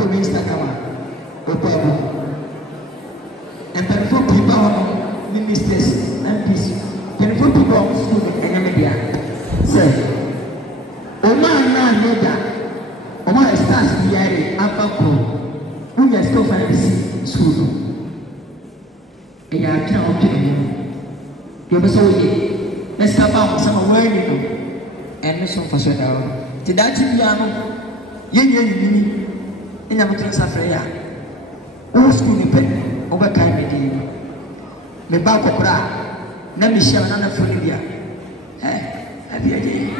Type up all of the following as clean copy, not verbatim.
ọkọ Instagram ọkọ ẹbọ mpanyinfo pii ba hɔ ministers MPs mpanyinfo pii ba hɔ school ɛnyɛmɛ bia sɛ ɔmo anaa nyɛ da ɔmo ayɛ stars biara afa koro wonyɛ school fa ɛsi school no ɛyɛ atwene ɔtwe ɛyɛ deɛ ɔbɛ sɛ ɔyɛ ɛsika ba ɔmo sɛ ma wɔn ani no ɛno so mfa so da hɔ te daakye biara no yɛnyɛ nyini ɛnya mo tena safrɛ yɛ a wɔn school ne pɛ ɔbɛkae me din no me ba kɔkora a na mehyia na nafo no bi a abi agye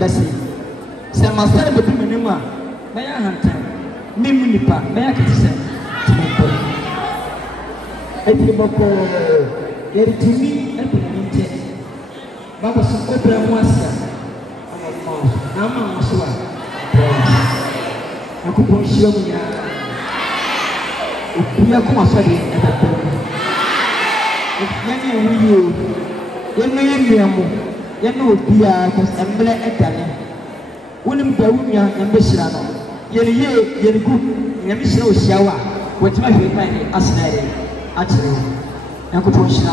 basi sɛ masare bɛbi m'anim a mɛyɛ ahantan memu nipa mɛyɛ akete sɛ timɔpɔ ɛdi bɔkɔɔ yɛretumi ɛpɛ ne nkyɛ Baba so obra mu asa. Na ma mo so a. Akupon hira mu ya. Okuya ko asade e ba ba. Yɛne wuyi o. Yɛne yɛnuamo. Yɛne obia ko emble edane. Wonim da wunua na mbehira no. Yɛne yɛne gu. Nyame hyira o hyiawa. Wɔtima hwe kan ni asnare. Akyere. Akupon hira.